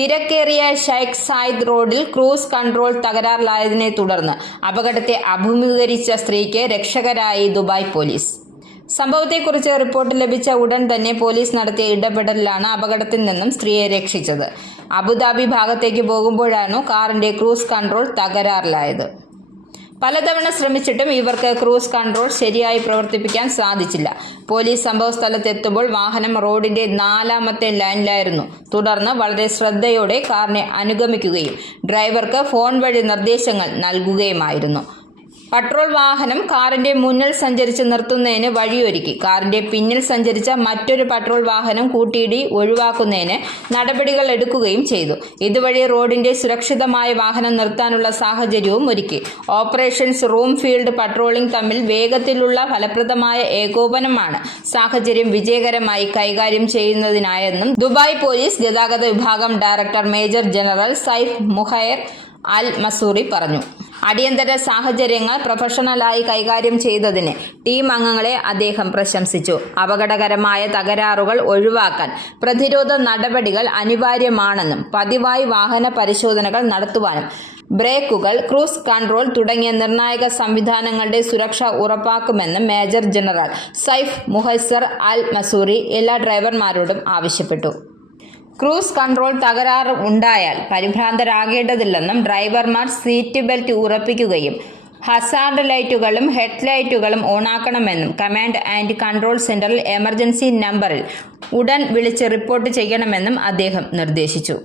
തിരക്കേറിയ Sheikh Zayed റോഡിൽ cruise control തകരാറിലായതിനെ തുടർന്ന് അപകടത്തെ അഭിമുഖീകരിച്ച സ്ത്രീക്ക് രക്ഷകരായി ദുബായ് പോലീസ്. സംഭവത്തെക്കുറിച്ച് റിപ്പോർട്ട് ലഭിച്ച ഉടൻ തന്നെ പോലീസ് നടത്തിയ ഇടപെടലിലാണ് അപകടത്തിൽ നിന്നും സ്ത്രീയെ രക്ഷിച്ചത്. അബുദാബി ഭാഗത്തേക്ക് പോകുമ്പോഴാണ് കാറിന്റെ ക്രൂസ് കൺട്രോൾ തകരാറിലായത്. പലതവണ ശ്രമിച്ചിട്ടും ഇവർക്ക് ക്രൂസ് കൺട്രോൾ ശരിയായി പ്രവർത്തിപ്പിക്കാൻ സാധിച്ചില്ല. പോലീസ് സംഭവസ്ഥലത്തെത്തുമ്പോൾ വാഹനം റോഡിന്റെ 4ാമത്തെ ലൈനിലായിരുന്നു. തുടർന്ന് വളരെ ശ്രദ്ധയോടെ കാറിനെ അനുഗമിക്കുകയും ഡ്രൈവർക്ക് ഫോൺ വഴി നിർദ്ദേശങ്ങൾ നൽകുകയുമായിരുന്നു. പട്രോൾ വാഹനം കാറിന്റെ മുന്നിൽ സഞ്ചരിച്ച് നിർത്തുന്നതിന് വഴിയൊരുക്കി. കാറിന്റെ പിന്നിൽ സഞ്ചരിച്ച മറ്റൊരു പട്രോൾ വാഹനം കൂട്ടിയിടി ഒഴിവാക്കുന്നതിന് നടപടികൾ എടുക്കുകയും ചെയ്തു. ഇതുവഴി റോഡിന്റെ സുരക്ഷിതമായ വാഹനം നിർത്താനുള്ള സാഹചര്യവും ഒരുക്കി. ഓപ്പറേഷൻസ് റൂം ഫീൽഡ് പട്രോളിംഗ് തമ്മിൽ വേഗത്തിലുള്ള ഫലപ്രദമായ ഏകോപനമാണ് സാഹചര്യം വിജയകരമായി കൈകാര്യം ചെയ്യുന്നതിനായെന്നും ദുബായ് പോലീസ് ഗതാഗത വിഭാഗം ഡയറക്ടർ മേജർ ജനറൽ സൈഫ് മുഹയർ അൽ മസൂറി പറഞ്ഞു. അടിയന്തര സാഹചര്യങ്ങൾ പ്രൊഫഷണലായി കൈകാര്യം ചെയ്തതിന് ടീം അംഗങ്ങളെ അദ്ദേഹം പ്രശംസിച്ചു. അപകടകരമായ തകരാറുകൾ ഒഴിവാക്കാൻ പ്രതിരോധ നടപടികൾ അനിവാര്യമാണെന്നും പതിവായി വാഹന പരിശോധനകൾ നടത്തുവാനും ബ്രേക്കുകൾ, ക്രൂസ് കൺട്രോൾ തുടങ്ങിയ നിർണായക സംവിധാനങ്ങളുടെ സുരക്ഷ ഉറപ്പാക്കുമെന്നും മേജർ ജനറൽ സൈഫ് മുഹയ്സർ അൽ മസൂറി എല്ലാ ഡ്രൈവർമാരോടും ആവശ്യപ്പെട്ടു. ക്രൂസ് കൺട്രോൾ തകരാറ് ഉണ്ടായാൽ പരിഭ്രാന്തരാകേണ്ടതില്ലെന്നും ഡ്രൈവർമാർ സീറ്റ് ബെൽറ്റ് ഉറപ്പിക്കുകയും ഹസാർഡ് ലൈറ്റുകളും ഹെഡ്ലൈറ്റുകളും ഓണാക്കണമെന്നും കമാൻഡ് ആൻഡ് കൺട്രോൾ സെന്ററിൽ എമർജൻസി നമ്പറിൽ ഉടൻ വിളിച്ച് റിപ്പോർട്ട് ചെയ്യണമെന്നും അദ്ദേഹം നിർദ്ദേശിച്ചു.